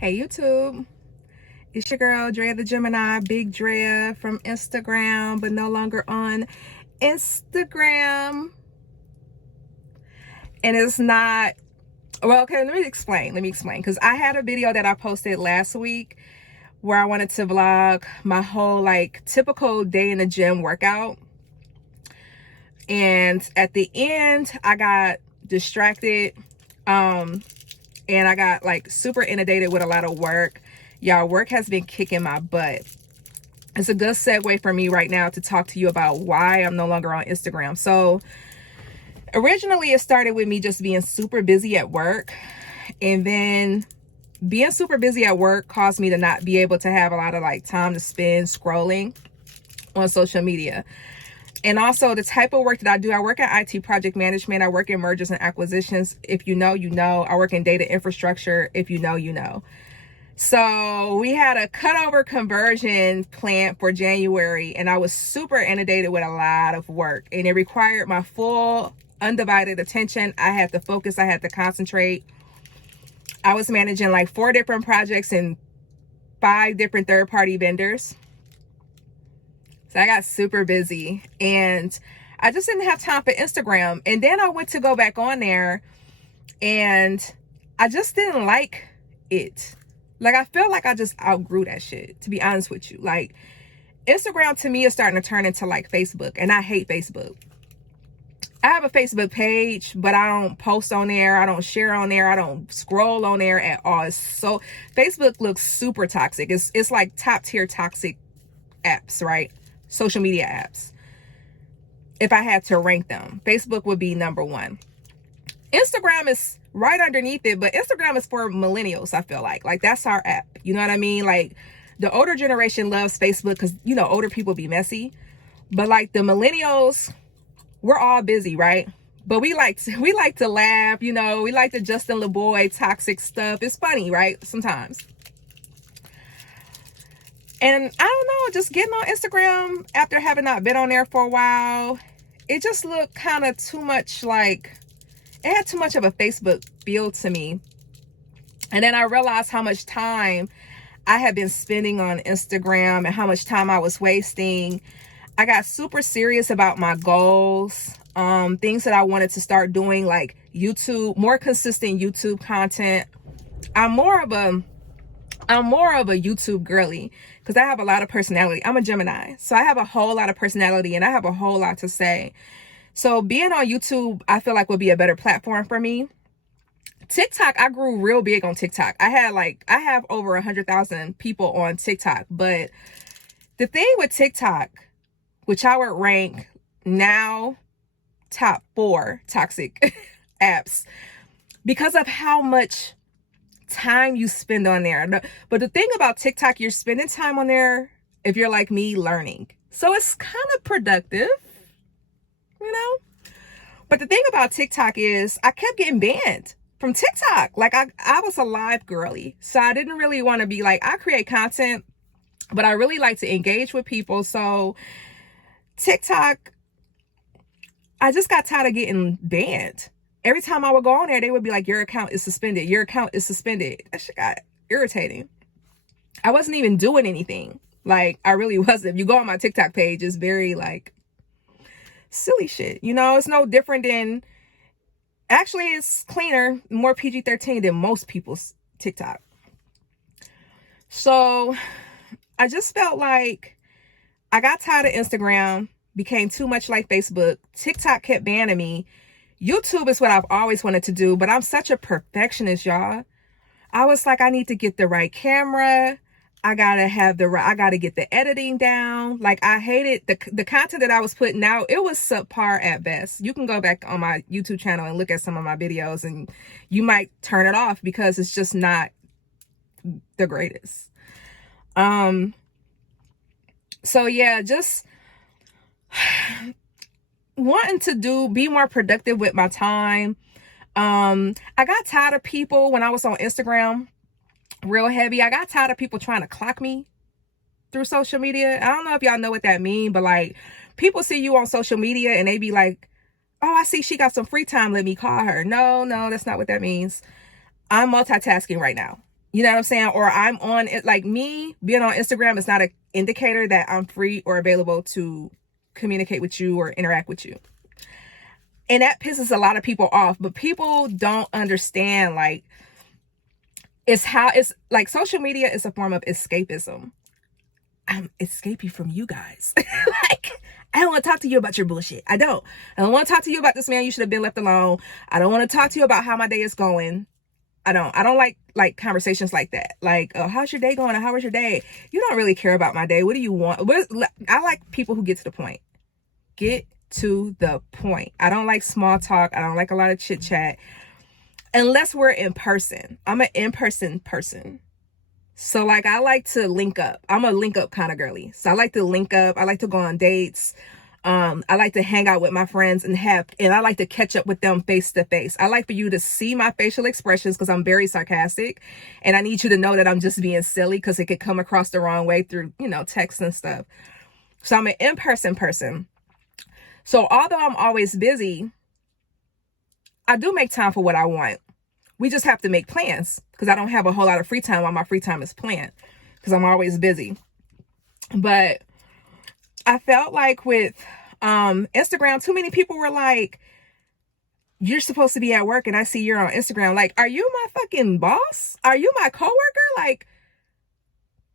Hey YouTube, it's your girl Drea the Gemini, Big Drea from Instagram, but no longer on Instagram. And it's not, well, okay, let me explain, because I had a video that I posted last week where I wanted to vlog my whole like typical day in the gym workout. And at the end, I got distracted, and I got like super inundated with a lot of work. Y'all, work has been kicking my butt. It's a good segue for me right now to talk to you about why I'm no longer on Instagram. So originally it started with me just being super busy at work, and then being super busy at work caused me to not be able to have a lot of like time to spend scrolling on social media. And also the type of work that I do, I work at IT project management. I work in mergers and acquisitions. If you know, you know. I work in data infrastructure. If you know, you know. So we had a cutover conversion planned for January, and I was super inundated with a lot of work, and it required my full undivided attention. I had to focus. I had to concentrate. I was managing like 4 different projects and 5 different third-party vendors. So I got super busy and I just didn't have time for Instagram. And then I went to go back on there and I just didn't like it. Like, I feel like I just outgrew that shit, to be honest with you. Like, Instagram to me is starting to turn into like Facebook, and I hate Facebook. I have a Facebook page, but I don't post on there. I don't share on there. I don't scroll on there at all. So Facebook looks super toxic. It's like top tier toxic apps, right? Social media apps. If I had to rank them, Facebook would be number 1. Instagram is right underneath it, but Instagram is for millennials. I feel like that's our app. You know what I mean? Like, the older generation loves Facebook because, you know, older people be messy, but like the millennials, we're all busy, right? But we like to laugh, you know, we like the Justin LeBoy toxic stuff. It's funny, right? Sometimes. And I don't know, just getting on Instagram after having not been on there for a while, it just looked kind of too much like, it had too much of a Facebook feel to me. And then I realized how much time I had been spending on Instagram and how much time I was wasting. I got super serious about my goals, things that I wanted to start doing, like YouTube, more consistent YouTube content. I'm more of a YouTube girly because I have a lot of personality. I'm a Gemini, so I have a whole lot of personality and I have a whole lot to say. So being on YouTube, I feel like would be a better platform for me. TikTok, I grew real big on TikTok. I have over 100,000 people on TikTok. But the thing with TikTok, which I would rank now top 4 toxic apps, because of how much time you spend on there. But the thing about TikTok, you're spending time on there, if you're like me, learning. So it's kind of productive, you know? But the thing about TikTok is I kept getting banned from TikTok. Like, I was a live girly, so I didn't really want to be like, I create content, but I really like to engage with people. So TikTok, I just got tired of getting banned. Every time I would go on there, they would be like, your account is suspended. Your account is suspended. That shit got irritating. I wasn't even doing anything. Like, I really wasn't. If you go on my TikTok page, it's very like silly shit. You know, it's no different than, actually it's cleaner, more PG-13 than most people's TikTok. So I just felt like I got tired of Instagram, became too much like Facebook. TikTok kept banning me. YouTube is what I've always wanted to do, but I'm such a perfectionist, y'all. I was like, I need to get the right camera. I gotta get the editing down. Like, I hated the content that I was putting out. It was subpar at best. You can go back on my YouTube channel and look at some of my videos and you might turn it off because it's just not the greatest. So yeah, just wanting to be more productive with my time. I got tired of people when I was on Instagram real heavy. I got tired of people trying to clock me through social media. I don't know if y'all know what that means, but like, people see you on social media and they be like, oh, I see she got some free time, let me call her. No, that's not what that means. I'm multitasking right now. You know what I'm saying? Or I'm on it. Like, me being on Instagram is not an indicator that I'm free or available to communicate with you or interact with you. And that pisses a lot of people off. But people don't understand, like, it's like social media is a form of escapism. I'm escaping from you guys. Like, I don't want to talk to you about your bullshit. I don't want to talk to you about this man you should have been left alone. I don't want to talk to you about how my day is going. I don't like conversations like that. Like, oh, how's your day going? Or how was your day? You don't really care about my day. What do you want? I like people who get to the point. Get to the point. I don't like small talk. I don't like a lot of chit chat. Unless we're in person. I'm an in-person person. So, like, I like to link up. I'm a link up kind of girly. So I like to link up. I like to go on dates. I like to hang out with my friends and I like to catch up with them face to face. I like for you to see my facial expressions because I'm very sarcastic, and I need you to know that I'm just being silly because it could come across the wrong way through, text and stuff. So I'm an in-person person. So although I'm always busy, I do make time for what I want. We just have to make plans because I don't have a whole lot of free time while my free time is planned because I'm always busy. But I felt like with Instagram, too many people were like, you're supposed to be at work and I see you're on Instagram. Like, are you my fucking boss? Are you my coworker? Like,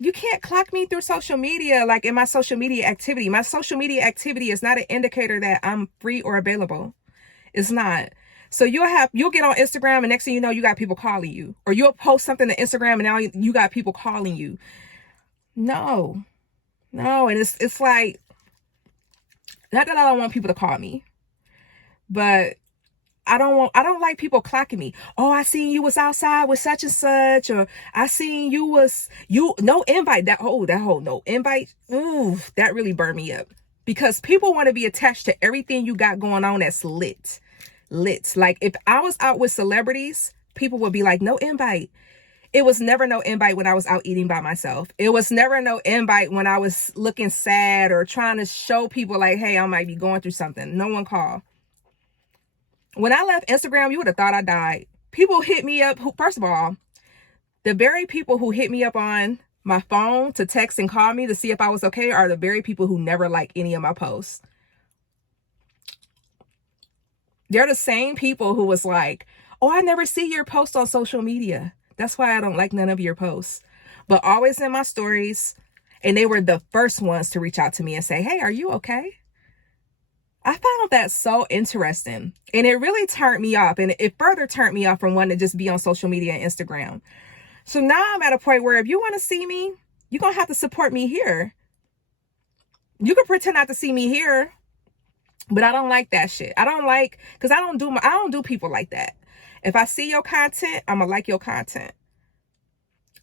you can't clock me through social media, like in my social media activity. My social media activity is not an indicator that I'm free or available. It's not. So you'll get on Instagram and next thing you know, you got people calling you. Or you'll post something to Instagram and now you got people calling you. No. And it's like, not that I don't want people to call me, but I don't like people clocking me. Oh, I seen you was outside with such and such, or I seen no invite. That whole no invite. Ooh, that really burned me up because people want to be attached to everything you got going on that's lit. Like, if I was out with celebrities, people would be like, no invite. It was never no invite when I was out eating by myself. It was never no invite when I was looking sad or trying to show people like, hey, I might be going through something. No one called. When I left Instagram, you would have thought I died. People hit me up. First of all, the very people who hit me up on my phone to text and call me to see if I was okay are the very people who never like any of my posts. They're the same people who was like, oh, I never see your post on social media. That's why I don't like none of your posts. But always in my stories. And they were the first ones to reach out to me and say, hey, are you okay? I found that so interesting. And it really turned me off. And it further turned me off from wanting to just be on social media and Instagram. So now I'm at a point where if you want to see me, you're going to have to support me here. You can pretend not to see me here. But I don't like that shit. I don't like, because I don't do people like that. If I see your content, I'm going to like your content.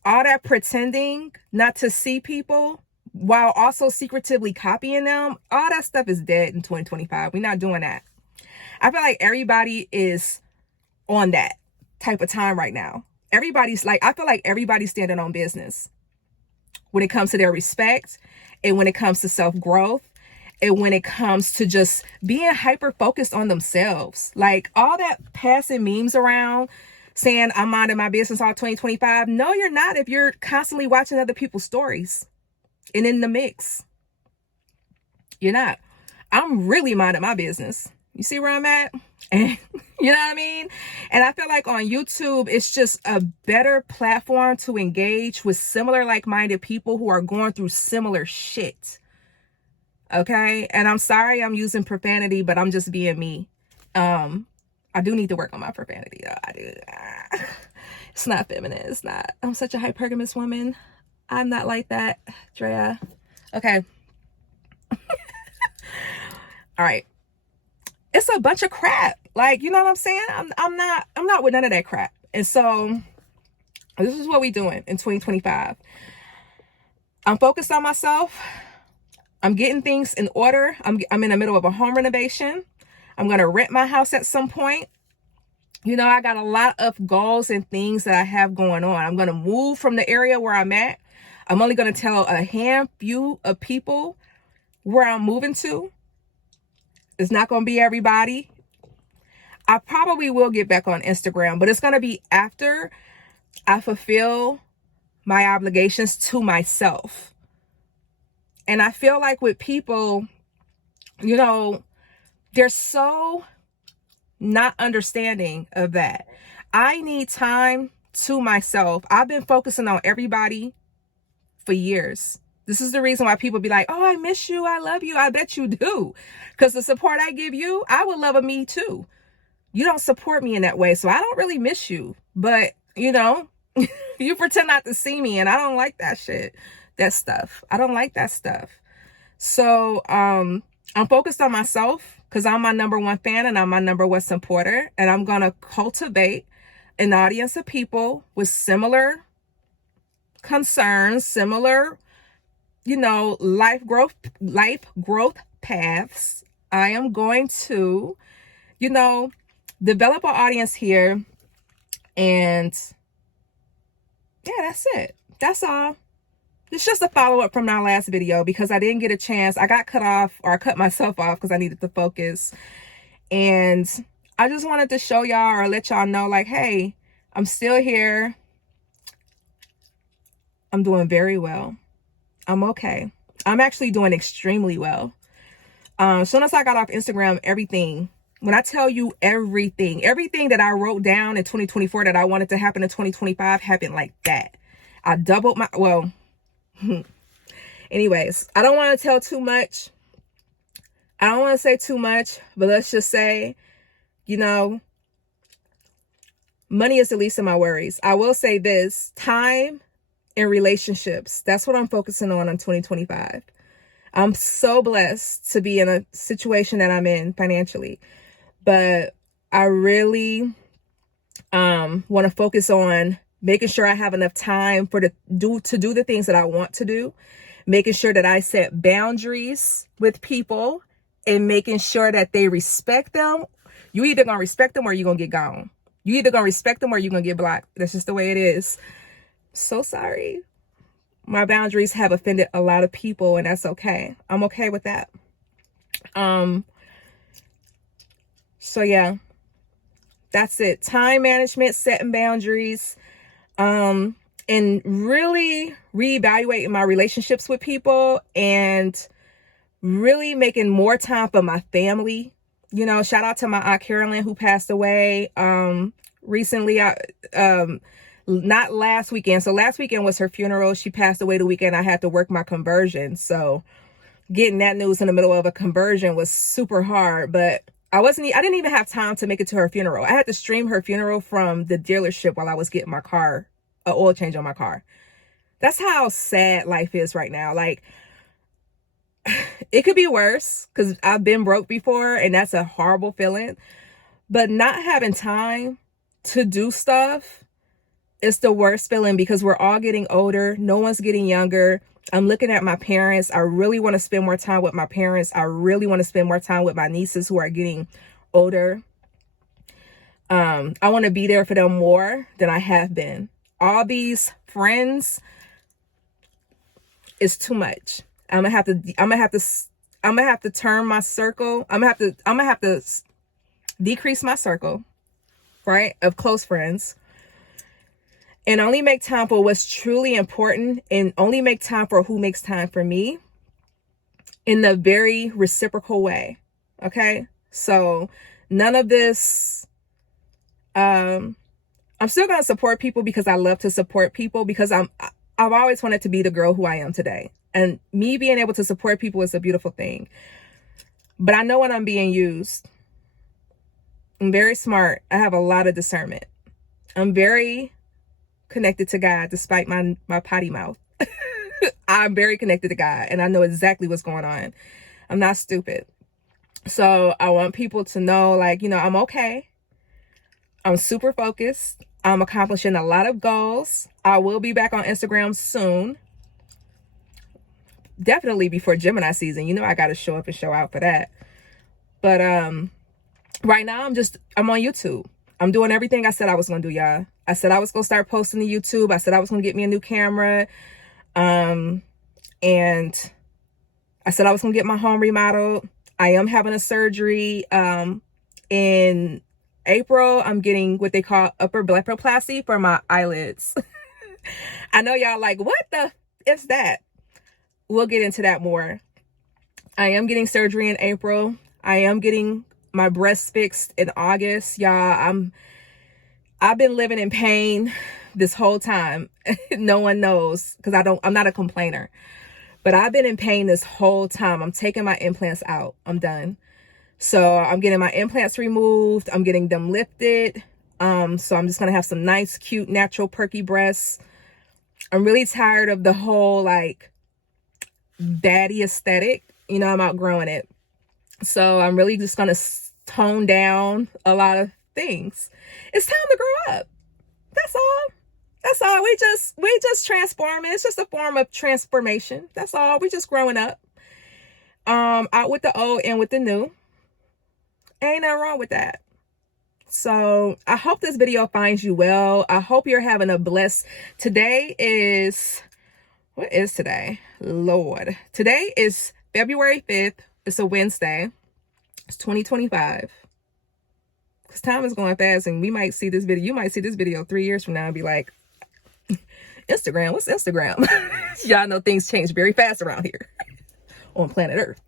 All that pretending not to see people while also secretively copying them, all that stuff is dead in 2025. We're not doing that. I feel like everybody is on that type of time right now. I feel like everybody's standing on business when it comes to their respect and when it comes to self-growth. And when it comes to just being hyper focused on themselves, like all that passing memes around saying I'm minding my business all 2025. No, you're not if you're constantly watching other people's stories and in the mix. You're not. I'm really minding my business. You see where I'm at? And you know what I mean? And I feel like on YouTube, it's just a better platform to engage with similar like-minded people who are going through similar shit. Okay, and I'm sorry I'm using profanity, but I'm just being me. I do need to work on my profanity though. I do. It's not feminine. It's not. I'm such a hypergamous woman. I'm not like that, Drea. Okay. All right. It's a bunch of crap. Like, you know what I'm saying? I'm not with none of that crap. And so this is what we doing in 2025. I'm focused on myself. I'm getting things in order. I'm in the middle of a home renovation. I'm going to rent my house at some point. You know, I got a lot of goals and things that I have going on. I'm going to move from the area where I'm at. I'm only going to tell a handful of people where I'm moving to. It's not going to be everybody. I probably will get back on Instagram, but it's going to be after I fulfill my obligations to myself. And I feel like with people, you know, they're so not understanding of that. I need time to myself. I've been focusing on everybody for years. This is the reason why people be like, oh, I miss you, I love you. I bet you do. Because the support I give you, I would love me too. You don't support me in that way, so I don't really miss you. But, you know, you pretend not to see me, and I don't like that shit. That stuff. I don't like that stuff. So I'm focused on myself because I'm my number one fan and I'm my number one supporter. And I'm going to cultivate an audience of people with similar concerns, similar, you know, life growth paths. I am going to, you know, develop an audience here. And yeah, that's it. That's all. It's just a follow-up from our last video because I didn't get a chance. I got cut off, or I cut myself off because I needed to focus. And I just wanted to show y'all or let y'all know, like, hey, I'm still here. I'm doing very well. I'm okay. I'm actually doing extremely well. As soon as I got off Instagram, everything, when I tell you everything that I wrote down in 2024 that I wanted to happen in 2025 happened like that. I doubled my, well, anyways, I don't want to tell too much. I don't want to say too much, but let's just say, you know, money is the least of my worries. I will say this: time and relationships. That's what I'm focusing on in 2025. I'm so blessed to be in a situation that I'm in financially, but I really want to focus on making sure I have enough time to do the things that I want to do, making sure that I set boundaries with people, and making sure that they respect them. You either gonna respect them or you're gonna get gone. You either gonna respect them or you're gonna get blocked. That's just the way it is. So sorry. My boundaries have offended a lot of people, and that's okay. I'm okay with that. So yeah, that's it. Time management, setting boundaries, and really reevaluating my relationships with people, and really making more time for my family. You know, shout out to my Aunt Carolyn who passed away recently. Not last weekend. So last weekend was her funeral. She passed away the weekend I had to work my conversion. So getting that news in the middle of a conversion was super hard, but I didn't even have time to make it to her funeral. I had to stream her funeral from the dealership while I was getting my car, an oil change on my car. That's how sad life is right now. Like, it could be worse because I've been broke before, and that's a horrible feeling. But not having time to do stuff is the worst feeling because we're all getting older. No one's getting younger. I'm looking at my parents. I really want to spend more time with my parents. I really want to spend more time with my nieces who are getting older. I want to be there for them more than I have been. All these friends is too much. I'm gonna have to turn my circle. I'm gonna have to decrease my circle, right, of close friends, and only make time for what's truly important, and only make time for who makes time for me in the very reciprocal way. Okay. So none of this, I'm still going to support people because I love to support people, because I've always wanted to be the girl who I am today. And me being able to support people is a beautiful thing. But I know when I'm being used. I'm very smart. I have a lot of discernment. I'm very connected to God despite my potty mouth. I'm very connected to God, and I know exactly what's going on. I'm not stupid. So I want people to know, like, you know, I'm okay. I'm super focused. I'm accomplishing a lot of goals. I will be back on Instagram soon. Definitely before Gemini season. You know, I got to show up and show out for that. But right now I'm on YouTube. I'm doing everything I said I was going to do, y'all. I said I was going to start posting to YouTube. I said I was going to get me a new camera. And I said I was going to get my home remodeled. I am having a surgery in April, I'm getting what they call upper blepharoplasty for my eyelids. I know y'all like, what the is that? We'll get into that more. I am getting surgery in April. I am getting my breasts fixed in August. Y'all, I've been living in pain this whole time. No one knows because I'm not a complainer. But I've been in pain this whole time. I'm taking my implants out. I'm done. So I'm getting my implants removed. I'm getting them lifted. So I'm just going to have some nice, cute, natural, perky breasts. I'm really tired of the whole like baddie aesthetic. You know, I'm outgrowing it. So I'm really just going to tone down a lot of things. It's time to grow up. That's all. That's all. We just transforming. It's just a form of transformation. That's all. We just growing up. Out with the old and with the new. Ain't nothing wrong with that. So I hope this video finds you well. I hope you're having a blessed. Today is, what is today? Lord. Today is February 5th. It's a Wednesday. It's 2025. Because time is going fast and we might see this video. You might see this video 3 years from now and be like, Instagram, what's Instagram? Y'all know things change very fast around here on planet Earth.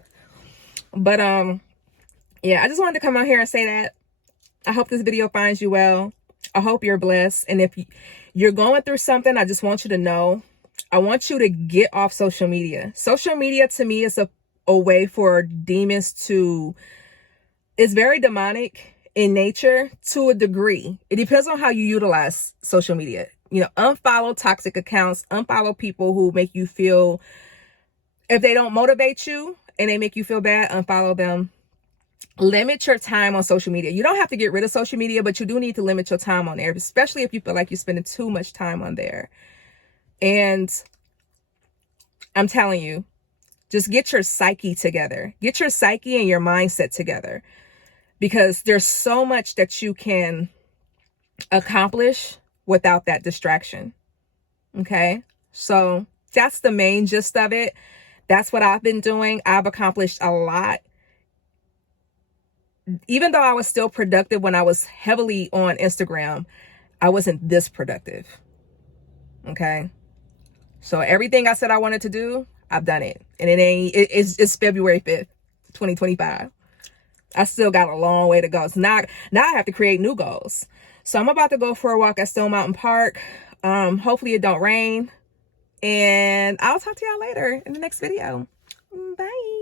But yeah, I just wanted to come out here and say that. I hope this video finds you well. I hope you're blessed. And if you're going through something, I just want you to know, I want you to get off social media. Social media to me is a way for demons to, it's very demonic in nature to a degree. It depends on how you utilize social media. You know, unfollow toxic accounts, unfollow people who make you feel, if they don't motivate you and they make you feel bad, unfollow them. Limit your time on social media. You don't have to get rid of social media, but you do need to limit your time on there, especially if you feel like you're spending too much time on there. And I'm telling you, just get your psyche together. Get your psyche and your mindset together, because there's so much that you can accomplish without that distraction. Okay? So that's the main gist of it. That's what I've been doing. I've accomplished a lot. Even though I was still productive when I was heavily on Instagram, I wasn't this productive. Okay? So everything I said I wanted to do, I've done it. And it's February 5th, 2025. I still got a long way to go. So now I have to create new goals. So I'm about to go for a walk at Stone Mountain Park. Hopefully it don't rain. And I'll talk to y'all later in the next video. Bye.